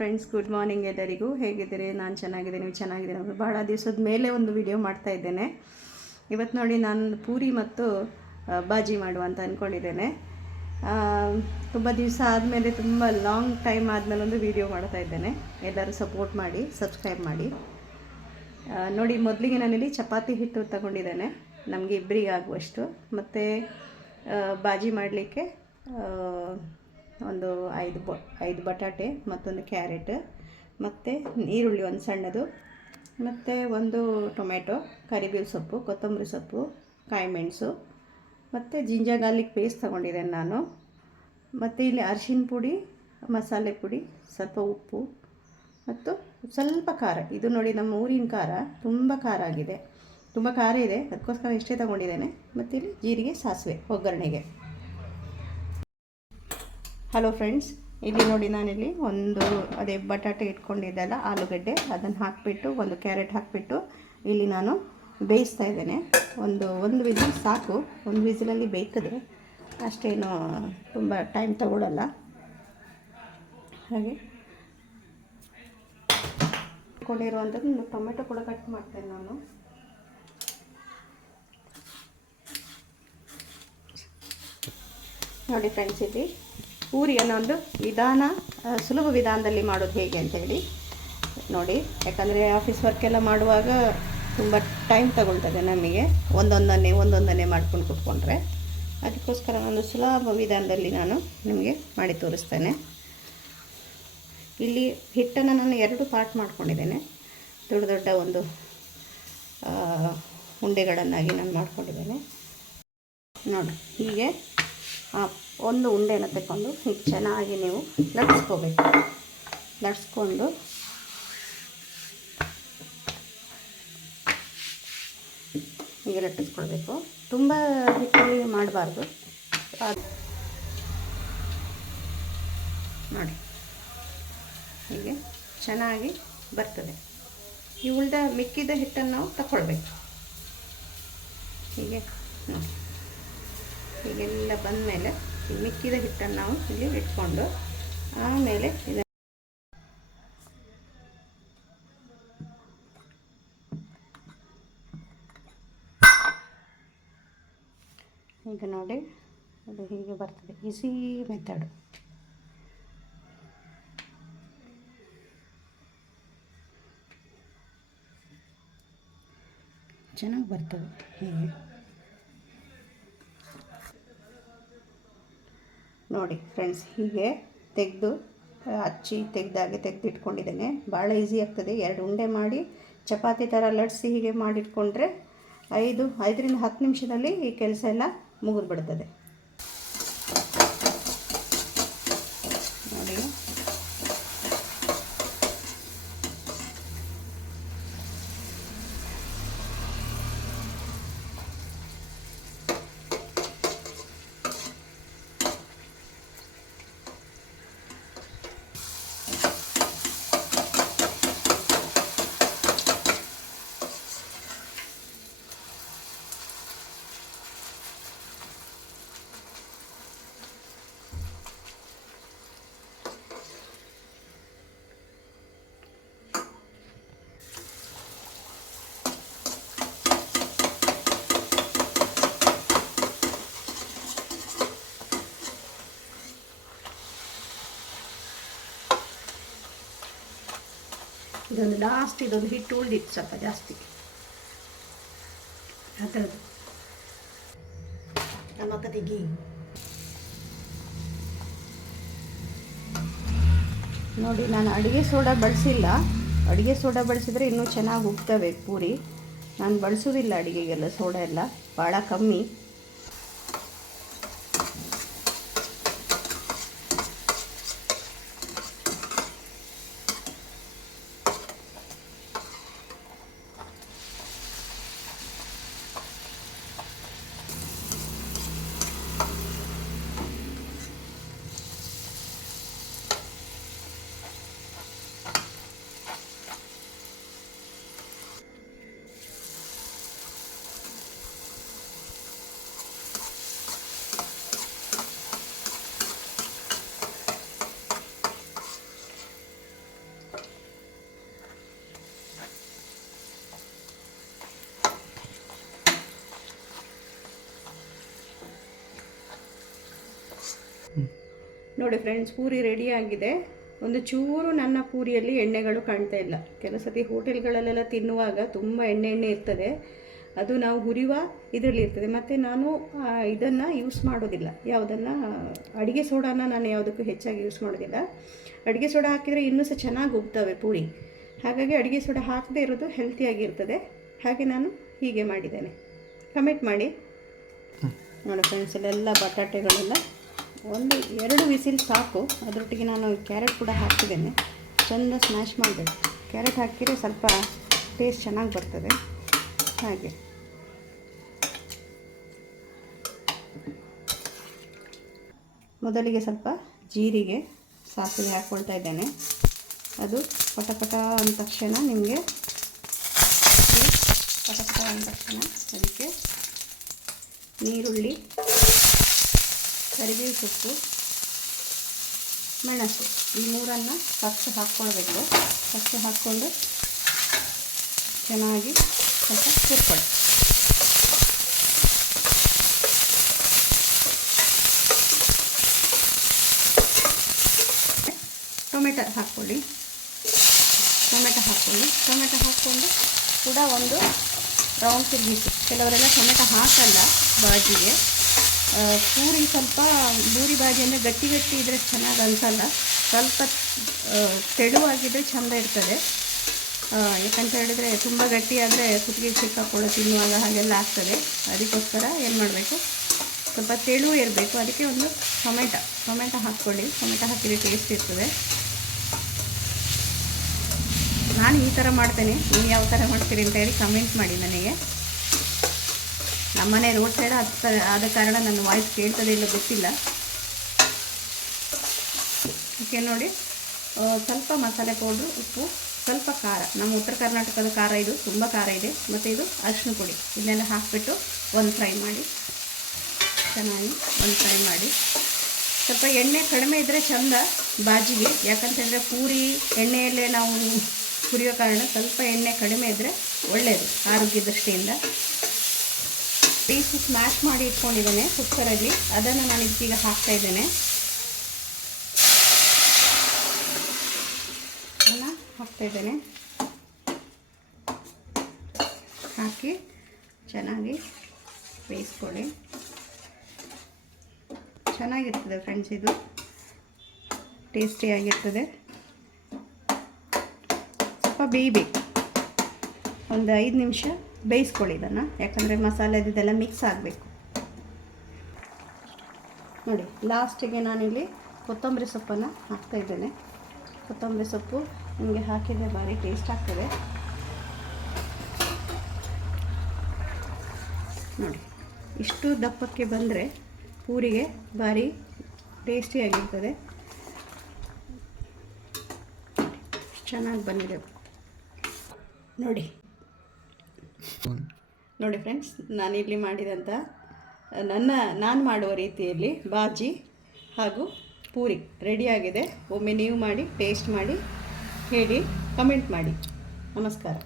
Friends good morning ಎಲ್ಲರಿಗೂ. ಹೇಗಿದ್ದೀರಿ? ನಾನು ಚೆನ್ನಾಗಿದ್ದೀನಿ, ನೀವು ಚೆನ್ನಾಗಿದ್ದೀನಿ ಭಾಳ ದಿವಸದ ಮೇಲೆ ಒಂದು ವಿಡಿಯೋ ಮಾಡ್ತಾ ಇದ್ದೇನೆ. ಇವತ್ತು ನೋಡಿ ನಾನು ಪೂರಿ ಮತ್ತು ಬಾಜಿ ಮಾಡುವ ಅಂತ ಅಂದ್ಕೊಂಡಿದ್ದೇನೆ ತುಂಬ ದಿವಸ ಆದಮೇಲೆ ತುಂಬ ಲಾಂಗ್ ಟೈಮ್ ಆದಮೇಲೆ ಒಂದು ವಿಡಿಯೋ ಮಾಡ್ತಾ ಇದ್ದೇನೆ. ಎಲ್ಲರೂ ಸಪೋರ್ಟ್ ಮಾಡಿ ಸಬ್ಸ್ಕ್ರೈಬ್ ಮಾಡಿ. ನೋಡಿ ಮೊದಲಿಗೆ ನಾನಿಲ್ಲಿ ಚಪಾತಿ ಹಿಟ್ಟು ತಗೊಂಡಿದ್ದೇನೆ. ನಮಗೆ ಇಬ್ಬರಿಗೆ ಆಗುವಷ್ಟು. ಮತ್ತು ಬಾಜಿ ಮಾಡಲಿಕ್ಕೆ ಒಂದು ಐದು ಬ, ಐದು ಬಟಾಟೆ ಮತ್ತೊಂದು ಕ್ಯಾರೆಟ್, ಮತ್ತು ಈರುಳ್ಳಿ ಒಂದು ಸಣ್ಣದು, ಮತ್ತು ಒಂದು ಟೊಮೆಟೊ ಕರಿಬೇವು ಸೊಪ್ಪು, ಕೊತ್ತಂಬರಿ ಸೊಪ್ಪು, ಕಾಯಿಮೆಣಸು, ಮತ್ತು ಜಿಂಜರ್ ಗಾರ್ಲಿಕ್ ಪೇಸ್ಟ್ ತೊಗೊಂಡಿದ್ದೇನೆ ನಾನು. ಮತ್ತು ಇಲ್ಲಿ ಅರಿಶಿನ ಪುಡಿ, ಮಸಾಲೆ ಪುಡಿ, ಸ್ವಲ್ಪ ಉಪ್ಪು, ಮತ್ತು ಸ್ವಲ್ಪ ಖಾರ. ಇದು ನೋಡಿ ನಮ್ಮ ಊರಿನ ಖಾರ, ತುಂಬ ಖಾರ ಆಗಿದೆ. ತುಂಬ ಖಾರ ಇದೆ. ಅದಕ್ಕೋಸ್ಕರ ಇಷ್ಟೇ ತಗೊಂಡಿದ್ದೇನೆ. ಮತ್ತು ಇಲ್ಲಿ ಜೀರಿಗೆ, ಸಾಸಿವೆ, ಒಗ್ಗರಣೆಗೆ. ಹಲೋ ಫ್ರೆಂಡ್ಸ್ ಇಲ್ಲಿ ನೋಡಿ ನಾನಿಲ್ಲಿ ಒಂದು, ಅದೇ ಬಟಾಟೆ ಇಟ್ಕೊಂಡಿದ್ದೆಲ್ಲ ಆಲೂಗಡ್ಡೆ. ಅದನ್ನು ಹಾಕಿಬಿಟ್ಟು, ಒಂದು ಕ್ಯಾರೆಟ್ ಹಾಕಿಬಿಟ್ಟು ಇಲ್ಲಿ ನಾನು ಬೇಯಿಸ್ತಾ ಇದ್ದೇನೆ. ಒಂದು ಒಂದು ವಿಸಿಲ್ ಸಾಕು. ಒಂದು ವಿಸಿಲಲ್ಲಿ ಬೇಯ್ತದೆ. ಅಷ್ಟೇನು ತುಂಬ ಟೈಮ್ ತಗೊಳ್ಳಲ್ಲ ಹಾಗೆ. ಕೊಂಡಿರುವಂಥದ್ದು ಟೊಮೆಟೊ ಕೂಡ ಕಟ್ ಮಾಡ್ತೇನೆ ನಾನು. ನೋಡಿ ಫ್ರೆಂಡ್ಸ್ ಇಲ್ಲಿ. ಪೂರಿಯನ್ನು ಒಂದು ವಿಧಾನ ಸುಲಭ ವಿಧಾನದಲ್ಲಿ ಮಾಡೋದು ಹೇಗೆ ಅಂತೇಳಿ ನೋಡಿ. ಯಾಕಂದರೆ ಆಫೀಸ್ ವರ್ಕ್ ಎಲ್ಲ ಮಾಡುವಾಗ ತುಂಬ ಟೈಮ್ ತಗೊಳ್ತದೆ ನಮಗೆ. ಒಂದೊಂದನ್ನೇ ಒಂದೊಂದನ್ನೇ ಮಾಡ್ಕೊಂಡು ಕುತ್ಕೊಂಡ್ರೆ. ಅದಕ್ಕೋಸ್ಕರ ಒಂದು ಸುಲಭ ವಿಧಾನದಲ್ಲಿ ನಾನು ನಿಮಗೆ ಮಾಡಿ ತೋರಿಸ್ತೇನೆ. ಇಲ್ಲಿ ಹಿಟ್ಟನ್ನು ನಾನು ಎರಡು ಪಾರ್ಟ್ ಮಾಡ್ಕೊಂಡಿದ್ದೇನೆ. ದೊಡ್ಡ ದೊಡ್ಡ ಒಂದು ಉಂಡೆಗಳನ್ನಾಗಿ ನಾನು ಮಾಡ್ಕೊಂಡಿದ್ದೇನೆ. ನೋಡಿ, ಹೀಗೆ ಒಂದು ಉಂಡೆನ ತಗೊಂಡು ಹೀಗೆ ಚೆನ್ನಾಗಿ ನೀವು ಲಟ್ಸ್ಕೋಬೇಕು ಲಟ್ಸ್ಕೊಂಡು ಹೀಗೆ ಲಟ್ಟಿಸ್ಕೊಳ್ಬೇಕು ತುಂಬ ಹಿಟ್ಟಲ್ಲಿ ಮಾಡಬಾರ್ದು. ನೋಡಿ. ಹೀಗೆ ಚೆನ್ನಾಗಿ ಬರ್ತದೆ. ಈ ಉಳ್ದ ಮಿಕ್ಕಿದ ಹಿಟ್ಟನ್ನು ನಾವು ತಗೊಳ್ಬೇಕು ಹೀಗೆ ನೋಡಿ. ಹೀಗೆಲ್ಲ ಬಂದಮೇಲೆ ಮಿಕ್ಕಿದ ಹಿಟ್ಟನ್ನು ನಾವು ಇಲ್ಲಿ ಇಟ್ಕೊಂಡು ಆಮೇಲೆ ಇದನ್ನು ಈಗ ನೋಡಿ, ಅದು ಹೀಗೆ ಬರ್ತದೆ. ಈಸಿ ಮೆಥಡ್ ಚೆನ್ನಾಗಿ ಬರ್ತದೆ ಹೀಗೆ. ನೋಡಿ ಫ್ರೆಂಡ್ಸ್, ಹೀಗೆ ತೆಗೆದು ಹಚ್ಚಿ ತೆಗೆದಾಗೆ ತೆಗೆದಿಟ್ಕೊಂಡಿದ್ದೇನೆ. ಭಾಳ ಈಸಿ ಆಗ್ತದೆ. ಎರಡು ಉಂಡೆ ಮಾಡಿ, ಚಪಾತಿ ಥರ ಲಟ್ಸಿ ಹೀಗೆ ಮಾಡಿಟ್ಕೊಂಡ್ರೆ ಐದು, ಐದರಿಂದ ಹತ್ತು ನಿಮಿಷದಲ್ಲಿ ಈ ಕೆಲಸ ಎಲ್ಲ ಮುಗಿದು ಬಿಡ್ತದೆ ನೋಡಿ ಇದೊಂದು ಲಾಸ್ಟ್ ಇದೊಂದು ಹಿಟ್ಟು ಉಳಿದಿತ್ತು ಸ್ವಲ್ಪ ಜಾಸ್ತಿ. ಆ ಥರದ್ದು ನಮ್ಮ ಕತೆಗೆ ತೆಗಿ ನೋಡಿ, ನಾನು ಅಡುಗೆ ಸೋಡಾ ಬಳಸಿಲ್ಲ. ಅಡುಗೆ ಸೋಡಾ ಬಳಸಿದ್ರೆ ಇನ್ನೂ ಚೆನ್ನಾಗಿ ಉಗ್ತವೆ ಪೂರಿ. ನಾನು ಬಳಸೋದಿಲ್ಲ ಅಡುಗೆಗೆಲ್ಲ, ಸೋಡಾ ಎಲ್ಲ. ಭಾಳ ಕಮ್ಮಿ. ನೋಡಿ ಫ್ರೆಂಡ್ಸ್ ಪೂರಿ ರೆಡಿ ಆಗಿದೆ. ಒಂದು ಚೂರು ನನ್ನ ಪೂರಿಯಲ್ಲಿ ಎಣ್ಣೆಗಳು ಕಾಣ್ತಾ ಇಲ್ಲ. ಕೆಲವು ಸತಿ ಹೋಟೆಲ್ಗಳಲ್ಲೆಲ್ಲ ತಿನ್ನುವಾಗ ತುಂಬ ಎಣ್ಣೆ ಎಣ್ಣೆ ಇರ್ತದೆ. ಅದು ನಾವು ಹುರಿಯುವ ಇದರಲ್ಲಿ ಇರ್ತದೆ. ಮತ್ತು ನಾನು ಇದನ್ನು ಯೂಸ್ ಮಾಡೋದಿಲ್ಲ. ಯಾವುದನ್ನು ಅಡುಗೆ ಸೋಡಾನ ನಾನು ಯಾವುದಕ್ಕೂ ಹೆಚ್ಚಾಗಿ ಯೂಸ್ ಮಾಡೋದಿಲ್ಲ. ಅಡುಗೆ ಸೋಡಾ ಹಾಕಿದರೆ ಇನ್ನೂ ಸಹ ಚೆನ್ನಾಗಿ ಉಗ್ತವೆ ಪೂರಿ. ಹಾಗಾಗಿ ಅಡುಗೆ ಸೋಡಾ ಹಾಕದೇ ಇರೋದು ಹೆಲ್ತಿಯಾಗಿರ್ತದೆ ಹಾಗೆ ನಾನು ಹೀಗೆ ಮಾಡಿದ್ದೇನೆ. ಕಮೆಂಟ್ ಮಾಡಿ. ನೋಡಿ ಫ್ರೆಂಡ್ಸ್ ಎಲ್ಲ ಬಟಾಟೆಗಳೆಲ್ಲ ಒಂದು ಎರಡು ವಿಸಿಲ್ ಸಾಕು. ಅದರೊಟ್ಟಿಗೆ ನಾನು ಕ್ಯಾರೆಟ್ ಕೂಡ ಹಾಕ್ತಿದ್ದೇನೆ. ಚೆಂದ ಸ್ಮ್ಯಾಶ್ ಮಾಡಬೇಕು. ಕ್ಯಾರೆಟ್ ಹಾಕಿದರೆ ಸ್ವಲ್ಪ ಟೇಸ್ಟ್ ಚೆನ್ನಾಗಿ ಬರ್ತದೆ. ಹಾಗೆ. ಮೊದಲಿಗೆ ಸ್ವಲ್ಪ ಜೀರಿಗೆ ಸಾಸಿವೆ ಹಾಕ್ಕೊಳ್ತಾ ಇದ್ದೇನೆ. ಅದು ಪಟ ಪಟ ಅಂದ ತಕ್ಷಣ ನಿಮಗೆ ಪಟ ಪಟ ಅಂದ ತಕ್ಷಣ ಅದಕ್ಕೆ ನೀರುಳ್ಳಿ ಕರಿಬೇವು ಸೊಪ್ಪು, ಮೆಣಸು, ಈ ಮೂರನ್ನು ಫಸ್ಟ್ ಹಾಕ್ಕೊಳ್ಬೇಕು. ಫಸ್ಟ್ ಹಾಕ್ಕೊಂಡು ಚೆನ್ನಾಗಿ ಸ್ವಲ್ಪ ಹುರ್ಕೊಳ್ಳಿ. ಟೊಮೆಟೊ ಹಾಕ್ಕೊಳ್ಳಿ. ಟೊಮೆಟೊ ಹಾಕ್ಕೊಳ್ಳಿ. ಟೊಮೆಟೊ ಹಾಕ್ಕೊಂಡು ಕೂಡ ಒಂದು ರೌಂಡ್ ತಿರುಗಿಸಿ. ಕೆಲವರೆಲ್ಲ ಟೊಮೆಟೊ ಹಾಕಲ್ಲ ಬಾಜಿಗೆ. ಪೂರಿ ಸ್ವಲ್ಪ ಪೂರಿ ಬಾಜಿ ಅಂದರೆ ಗಟ್ಟಿ ಗಟ್ಟಿ ಇದ್ದರೆ ಚೆನ್ನಾಗಿ ಅನಿಸಲ್ಲ ಸ್ವಲ್ಪ ತೆಳುವಾಗಿದ್ದರೆ ಚೆಂದ ಇರ್ತದೆ. ಯಾಕಂತ ಹೇಳಿದರೆ ತುಂಬ ಗಟ್ಟಿ ಆದರೆ ಕುತ್ತಿಗೆ ಸಿಕ್ಕಾಕೊಳ್ಳೋ ತಿನ್ನುವಾಗ ಹಾಗೆಲ್ಲ ಆಗ್ತದೆ. ಅದಕ್ಕೋಸ್ಕರ ಏನು ಮಾಡಬೇಕು? ಸ್ವಲ್ಪ ತೆಳು ಇರಬೇಕು. ಅದಕ್ಕೆ ಒಂದು ಟೊಮೆಟೊ ಟೊಮೆಟೊ ಹಾಕ್ಕೊಳ್ಳಿ. ಟೊಮೆಟೊ ಹಾಕಿದರೆ ಟೇಸ್ಟ್ ಇರ್ತದೆ. ನಾನು ಈ ಥರ ಮಾಡ್ತೇನೆ. ನೀವು ಯಾವ ಥರ ಮಾಡ್ತೀರಿ ಅಂತ ಹೇಳಿ ಕಮೆಂಟ್ ಮಾಡಿ ನನಗೆ. ನಮ್ಮನೆ ರೋಡ್ ಸೈಡ್ ಆದ ಕಾರಣ ನನ್ನ ವಾಯ್ಸ್ ಕೇಳ್ತದೆ ಇಲ್ಲ ಗೊತ್ತಿಲ್ಲ. ಓಕೆ ನೋಡಿ. ಸ್ವಲ್ಪ ಮಸಾಲೆ ಪೌಡ್ರು ಉಪ್ಪು, ಸ್ವಲ್ಪ ಖಾರ. ನಮ್ಮ ಉತ್ತರ ಕರ್ನಾಟಕದ ಖಾರ ಇದು, ತುಂಬ ಖಾರ ಇದೆ. ಮತ್ತು ಇದು ಅರಿಶಿನ ಪುಡಿ. ಇದನ್ನೆಲ್ಲ ಹಾಕಿಬಿಟ್ಟು ಒಂದು ಫ್ರೈ ಮಾಡಿ. ಚೆನ್ನಾಗಿ ಒಂದು ಫ್ರೈ ಮಾಡಿ. ಸ್ವಲ್ಪ ಎಣ್ಣೆ ಕಡಿಮೆ ಇದ್ದರೆ ಚಂದ ಬಾಜಿಗೆ. ಯಾಕಂತಂದರೆ ಪೂರಿ ಎಣ್ಣೆಯಲ್ಲೇ ನಾವು ಕುರಿಯೋ ಕಾರಣ ಸ್ವಲ್ಪ ಎಣ್ಣೆ ಕಡಿಮೆ ಇದ್ದರೆ ಒಳ್ಳೆಯದು ಆರೋಗ್ಯ ದೃಷ್ಟಿಯಿಂದ ಪೀಸು ಸ್ಮ್ಯಾಶ್ ಮಾಡಿ ಇಟ್ಕೊಂಡಿದ್ದೇನೆ ಕುಕ್ಕರಲ್ಲಿ. ಅದನ್ನು ನಾನು ಇದಕ್ಕೀಗ ಹಾಕ್ತಾ ಇದ್ದೇನೆ. ಅದನ್ನು ಹಾಕ್ತಾ ಇದ್ದೇನೆ. ಹಾಕಿ ಚೆನ್ನಾಗಿ ಬೇಯಿಸ್ಕೊಳ್ಳಿ. ಚೆನ್ನಾಗಿರ್ತದೆ ಫ್ರೆಂಡ್ಸ್ ಇದು. ಟೇಸ್ಟಿಯಾಗಿರ್ತದೆ ಸ್ವಲ್ಪ ಬೇಯಬೇಕು ಒಂದು ಐದು ನಿಮಿಷ ಬೇಯಿಸ್ಕೊಳ್ಳಿ ಇದನ್ನು. ಯಾಕಂದರೆ ಮಸಾಲೆದಿದೆಲ್ಲ ಮಿಕ್ಸ್ ಆಗಬೇಕು. ನೋಡಿ ಲಾಸ್ಟಿಗೆ ನಾನಿಲ್ಲಿ ಕೊತ್ತಂಬರಿ ಸೊಪ್ಪನ್ನು ಹಾಕ್ತಾಯಿದ್ದೇನೆ ಕೊತ್ತಂಬರಿ ಸೊಪ್ಪು ನಿಮಗೆ ಹಾಕಿದರೆ ಭಾರಿ ಟೇಸ್ಟ್ ಆಗ್ತದೆ. ನೋಡಿ, ಇಷ್ಟು ದಪ್ಪಕ್ಕೆ ಬಂದರೆ ಪೂರಿಗೆ ಭಾರಿ ಟೇಸ್ಟಿಯಾಗಿರ್ತದೆ ಚೆನ್ನಾಗಿ ಬಂದಿದೆ. ನೋಡಿ ನೋಡಿ ಫ್ರೆಂಡ್ಸ್ ನಾನಿಲ್ಲಿ ಮಾಡಿದಂಥ ನನ್ನ, ನಾನು ಮಾಡುವ ರೀತಿಯಲ್ಲಿ ಬಾಜಿ ಹಾಗೂ ಪೂರಿ ರೆಡಿಯಾಗಿದೆ ಒಮ್ಮೆ ನೀವು ಮಾಡಿ ಟೇಸ್ಟ್ ಮಾಡಿ, ಹೇಳಿ ಕಮೆಂಟ್ ಮಾಡಿ. ನಮಸ್ಕಾರ.